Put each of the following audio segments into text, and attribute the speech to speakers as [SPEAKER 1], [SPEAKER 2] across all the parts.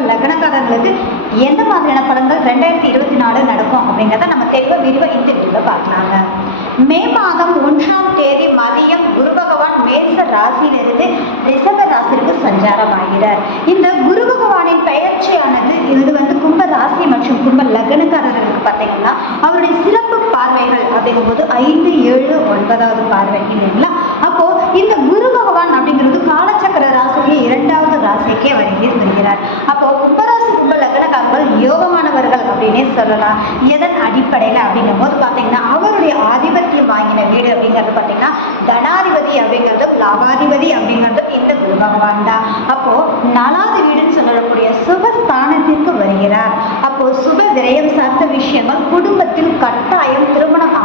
[SPEAKER 1] ராசிக்காரர்களுக்கு எந்த மாதிரியான பலன்கள் ரெண்டாயிரத்தி இருபத்தி நாலு நடக்கும் அப்படிங்கிறத நம்ம தெளிவாக விரிவாக இந்த வீடியோவில் பார்க்கலாங்க. மே மாதம் ஒன்றாம் தேதி மதியம் குரு பகவான் மேச ராசியிலிருந்து ரிஷப ராசிக்கு சஞ்சாரம் ஆகிறார். இந்த குரு பகவானின் பெயர்ச்சியானது இது வந்து கும்ப ராசி மற்றும் கும்ப லக்னக்காரர்களுக்கு பார்த்தீங்கன்னா அவருடைய சிறப்பு பார்வைகள் அப்படிங்கும்போது ஐந்து ஏழு ஒன்பதாவது பார்வை இல்லைங்களா அப்போ இந்த குரு பகவான் அப்படிங்கிறது காலச்சக்கர ராசிக்கு இரண்டாவது ராசிக்கே வருகை வருகிறார் அப்போ கும்பராசி கும்ப லக்னக்காரர்கள் யோகமானவர்கள் அப்படின்னே சொல்லலாம். எதன் அடிப்படையில் அப்படிங்கும் போது பார்த்தீங்கன்னா அவருடைய ஆதிபத்தியம் வாங்கின வீடு அப்படிங்கிறது பார்த்தீங்கன்னா தனாதிபதி அப்படிங்கிறதும் லாபாதிபதி அப்படிங்கிறதும் இந்த குரு பகவான் தான். அப்போ நாலாவது வீடுன்னு சொல்லக்கூடிய சுபஸ்தானத்திற்கு வருகிறார். அப்போ சுப விரயம் சார்ந்த விஷயங்கள் குடும்பத்தில் கட்டாயம் திருமணம்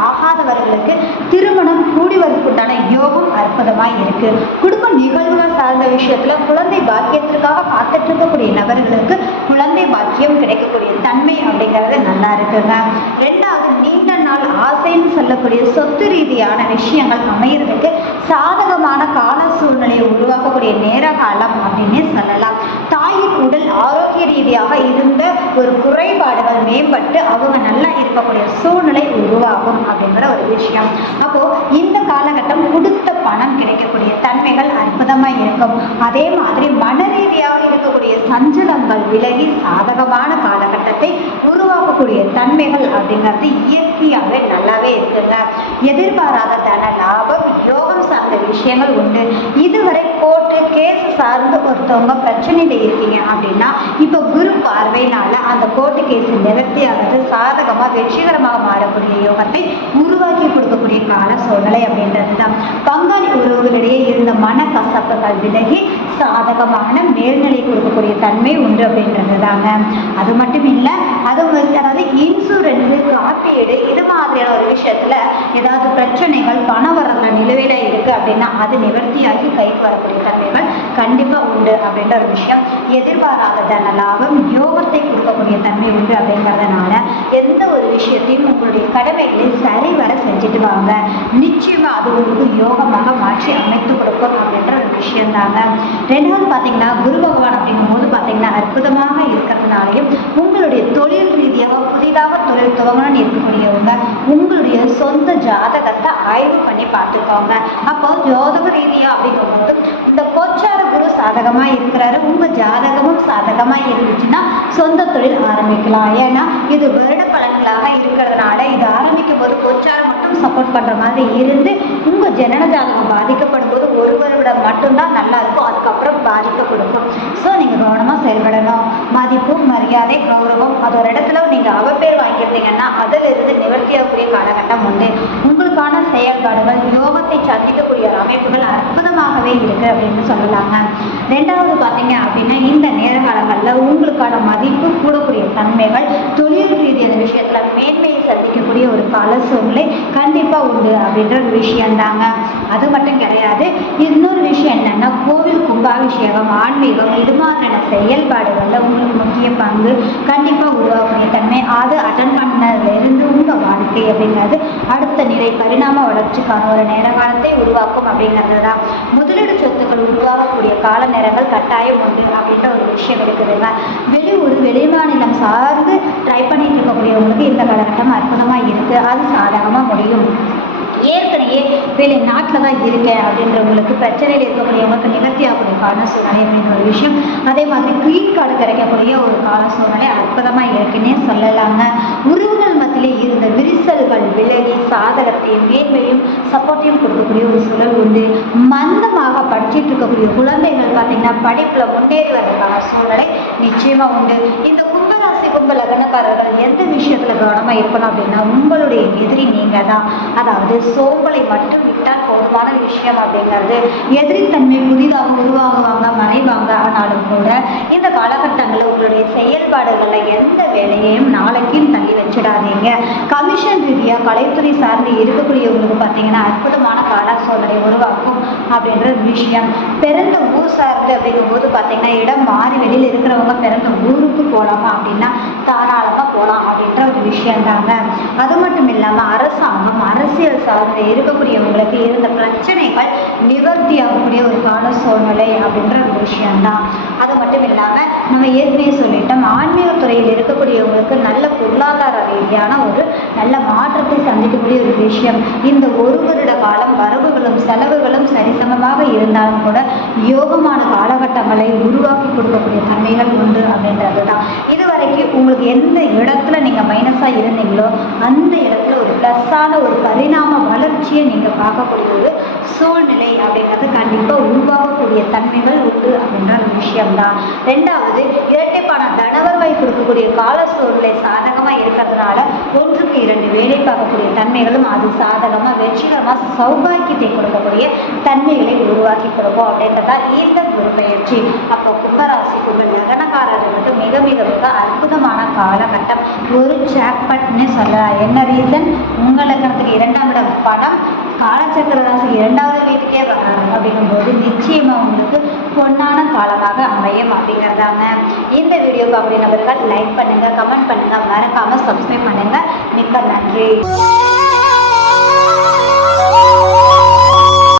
[SPEAKER 1] ஆகாதவர்களுக்கு திருமணம் கூடி வருவதற்குண்டான யோகம் அற்புதமாய் இருக்கு. குடும்ப நிகழ்வுகள் சார்ந்த விஷயத்துல குழந்தை பாக்கியத்திற்காக காத்துட்டு இருக்கக்கூடிய நபர்களுக்கு குழந்தை பாக்கியம் கிடைக்கக்கூடிய தன்மை அப்படிங்கிறது நல்லா இருக்குங்க ரெண்டாவது நீண்ட நாள் ஆசைன்னு சொல்லக்கூடிய சொத்து ரீதியான விஷயங்கள் அமையிறதுக்கு சாதகமான கால சூழ்நிலையை உருவாக்கக்கூடிய நேர காலம் அப்படின்னு சொல்லலாம். உடல் ஆரோக்கிய ரீதியாக இருந்த ஒரு குறைபாடுகள் மேம்பட்டு அவங்க நல்லா இருக்கக்கூடிய சூழ்நிலை உருவாகும் அப்படிங்கிற ஒரு விஷயம். அப்போ இந்த காலகட்டம் கொடுத்த பணம் கிடைக்கக்கூடிய தன்மைகள் அற்புதமாக இருக்கும். அதே மாதிரி மன ரீதியாக இருக்கக்கூடிய சஞ்சலங்கள் விலகி சாதகமான காலகட்டத்தை உருவாக்கக்கூடிய தன்மைகள் அப்படிங்கிறது இயற்கையாகவே நல்லாவே இருக்குங்க. எதிர்பாராத தன லாபம் யோகம் சார்ந்த விஷயங்கள் உண்டு. இதுவரை கோர்ட்டு கேஸ் சார்ந்து ஒருத்தவங்க பிரச்சனையில இருக்கீங்க அப்படின்னா இப்போ குரு பார்வையினால அந்த கோர்ட்டு கேஸ் நிவர்த்தி சாதகமாக வெற்றிகரமாக மாறக்கூடிய யோகத்தை உருவாக்கி கொடுக்கக்கூடிய கால சூழ்நிலை அப்படின்றது தான். பங்காளி உறவுகளிடையே இருந்த மன கசப்புகள் விலகி சாதகமான மேல்நிலை கொடுக்கக்கூடிய தன்மை உண்டு அப்படின்றது தாங்க. அது மட்டும் இல்லை அது அதாவது இன்சூரன்ஸு காப்பீடு இது மாதிரியான ஒரு விஷயத்தில் ஏதாவது பிரச்சனைகள் பணம் வரல நிலுவையில் இருக்குது அப்படின்னா அது நிவர்த்தியாகி கைக்கு வரக்கூடிய தன்மைகள் கண்டிப்பாக உண்டு அப்படின்ற ஒரு விஷயம். எதிர்பாராத தன லாபம் யோகத்தை கொடுக்கக்கூடிய தன்மை உண்டு அப்படிங்கிறதுனால எந்த ஒரு விஷயத்தையும் உங்களுடைய கடமைகளை சரிவர செஞ்சுட்டு வாங்க. நிச்சயமாக அது உங்களுக்கு யோகமாக மாற்றி அமைத்து கொடுக்கும் அப்படின்ற ஒரு விஷயம் தாங்க ரெண்டாவது பார்த்தீங்கன்னா குரு பகவான் அப்படிங்கும்போது பார்த்தீங்கன்னா அற்புதமாக இருக்கிறதுனாலையும் உங்களுடைய தொழில் ரீதியாக புதிதாக தொழில் துவங்கணும்னு இருக்கக்கூடியவங்க உங்களுடைய சொந்த ஜாதகத்தை ஆய்வு பண்ணி பார்த்துக்கோங்க. அப்போ ஜோதக ரீதியாக அப்படிங்கும்போது இந்த கோச்சார குரு சாதகமாக இருக்கிறாரு உங்கள் ஜாதகமும் சாதகமாக இருந்துச்சுன்னா சொந்த தொழில் ஆரம்பிக்கலாம். ஏன்னா இது வருட பலன்களாக இருக்கிறதுனால இது ஆரம்பிக்கும் போது கோச்சாரம் மட்டும் சப்போர்ட் பண்ணுற மாதிரி இருந்து உங்கள் ஜனனஜாதகம் பாதிக்கப்படும் போது ஒரு வருடம் மட்டும்தான் நல்லா இருக்கும். அதுக்கப்புறம் பாதிக்க கொடுக்கும். ஸோ நீங்கள் கவனமாக செயல்படணும். மதிப்பு மரியாதை கௌரவம் அதோட இடத்துல நீங்கள் அவப்பேர் வாங்கியிருந்தீங்கன்னா அதிலிருந்து நிவர்த்தியாகக்கூடிய காலகட்டம் உண்டு. செயல்பாடுகள் யோகத்தை சந்திக்கக்கூடிய ஒரு அமைப்புகள் அற்புதமாகவே இருக்குது அப்படின்னு சொல்லலாங்க. ரெண்டாவது பார்த்தீங்க அப்படின்னா இந்த நேர காலங்களில் உங்களுக்கான மதிப்பு கூடக்கூடிய தன்மைகள் தொழில் ரீதியான விஷயத்தில் மேன்மையை சந்திக்கக்கூடிய ஒரு கால சூழ்நிலை கண்டிப்பாக உண்டு அப்படின்ற ஒரு விஷயம்தாங்க. அது மட்டும் கிடையாது இன்னொரு விஷயம் என்னென்னா கோவில் கும்பாபிஷேகம் ஆன்மீகம் இது மாதிரியான செயல்பாடுகளில் உங்களுக்கு முக்கிய பங்கு கண்டிப்பாக உருவாக்கக்கூடிய தன்மை அது அட்டன் பண்ணதுலேருந்து வாழ்க்கை அப்படிங்கிறது அடுத்த நிலை பரிணாம வளர்ச்சிக்கான ஒரு நேர காலத்தை உருவாக்கும் அப்படிங்கிறது தான் முதலீடு சொத்துக்கள் உருவாகக்கூடிய கால நேரங்கள் கட்டாயம் உண்டு அப்படின்ற ஒரு விஷயம் இருக்குதுங்க. வெளியூர் வெளிமாநிலம் சார்ந்து ட்ரை பண்ணிட்டு இருக்கக்கூடியவங்களுக்கு இந்த காலகட்டம் அற்புதமாக இருக்குது அது சாதகமாக முடியும். ஏற்கனவே வெளி நாட்டில் தான் இருக்கேன் அப்படின்றவங்களுக்கு பிரச்சனையில் இருக்கக்கூடியவங்களுக்கு நிவர்த்தி ஆகக்கூடிய கால சூழ்நிலை அப்படின்ற ஒரு விஷயம். அதே மாதிரி க்ரீன் கார்டு கிடைக்கக்கூடிய ஒரு கால சூழ்நிலை அற்புதமாக இருக்குன்னே சொல்லலாங்க. உறவுகள் மத்தியிலே இருந்த விரிசல்கள் விலகி சாதகத்தையும் மேன்மையும் சப்போர்ட்டையும் கொடுக்கக்கூடிய ஒரு சூழல் உண்டு. மந்தமாக படிச்சுட்டு இருக்கக்கூடிய குழந்தைகள் பார்த்தீங்கன்னா படிப்பில் முன்னேறி சூழ்நிலை நிச்சயமாக உண்டு. இந்த கும்பராசி கும்ப லக்னக்காரர்கள் எந்த விஷயத்தில் கவனமாக இருக்கணும் அப்படின்னா உங்களுடைய எதிரி நீங்கள் தான் அதாவது சோம்பலை மட்டும் விட்டால் போதுமான விஷயம் அப்படிங்கிறது. எதிரித்தன்மை புதிதாக உருவாகுவாங்க மறைவாங்க ஆனாலும் கூட இந்த காலகட்டங்களில் உங்களுடைய செயல்பாடுகளில் எந்த வேலையையும் நாளைக்கு தள்ளி விடாதீங்க கமிஷன் ரீதியாக கலைத்துறை சார்ந்து இருக்கக்கூடியவங்களுக்கு பார்த்தீங்கன்னா அற்புதமான கால சோதனை உருவாக்கும் அப்படின்ற விஷயம். பிறந்த ஊர் சார்ந்து அப்படிங்கும்போது பார்த்தீங்கன்னா இடம் மாறி வெளியில் இருக்கிறவங்க பிறந்த ஊருக்கு போகலாமா அப்படின்னா தாராளமாக போகலாம் அப்படின்னு விஷயந்தாங்க அது மட்டும் இல்லாமல் அரசாங்கம் அரசியல் சார்ந்து இருக்கக்கூடியவங்களுக்கு இருந்த பிரச்சனைகள் நிவர்த்தி ஆகக்கூடிய ஒரு கால சூழ்நிலை அப்படின்ற ஒரு விஷயந்தான் அது மட்டும் இல்லாமல் நம்ம ஏற்கனவே சொல்லிட்டோம் ஆன்மீக துறையில் இருக்கக்கூடியவங்களுக்கு நல்ல பொருளாதார ரீதியான ஒரு நல்ல மாற்றத்தை சந்திக்கக்கூடிய ஒரு விஷயம். இந்த ஒரு வருட காலம் வரவுகளும் செலவுகளும் சரிசமமாக இருந்தாலும் கூட யோகமான காலகட்டங்களை உருவாக்கி கொடுக்கக்கூடிய தன்மைகள் உண்டு அப்படின்றது தான். இது இதுவரைக்கும் உங்களுக்கு எந்த இடத்துல நீங்கள் மைனஸாக இருந்தீங்களோ அந்த இடத்துல ஒரு ப்ளஸ்ஸான ஒரு பரிணாம வளர்ச்சியை நீங்கள் பார்க்கக்கூடிய ஒரு சூழ்நிலை அப்படிங்கிறது கண்டிப்பாக உருவாகக்கூடிய தன்மைகள் உண்டு அப்படின்ற ஒரு விஷயம்தான். ரெண்டாவது இரட்டைப்பான தனவர்வை கொடுக்கக்கூடிய கால சூழ்நிலை சாதகமாக இருக்கிறதுனால ஒன்றுக்கு இரண்டு வேலை பார்க்கக்கூடிய தன்மைகளும் அது சாதகமாக வெற்றிகரமாக சௌபாக்கியத்தை கொடுக்கக்கூடிய தன்மைகளை உருவாக்கி கொடுக்கும் அப்படின்றதா இந்த குரு பயிற்சி. அப்போ கும்பராசி உங்கள் லக்னக்காரர்களுக்கு மிக மிக மிக அற்புதமான காலகட்டம். ஒரு ஜாக்பட்னு சொல்லலாம் என்ன ரீசன் உங்கள் லக்னத்துக்கு இரண்டாம் இடம் படம் காலச்சக்கர ராசி இரண்டாவது வீட்டுக்கே வர்றாங்க அப்படிங்கும்போது நிச்சயமாக உங்களுக்கு பொன்னான காலமாக அமையும் அப்படிங்கிறதாங்க இந்த வீடியோ அப்படி நபர்கள் லைக் பண்ணுங்கள் கமெண்ட் பண்ணுங்கள் மறக்காமல் சப்ஸ்கிரைப் பண்ணுங்கள் மிக்க நன்றி.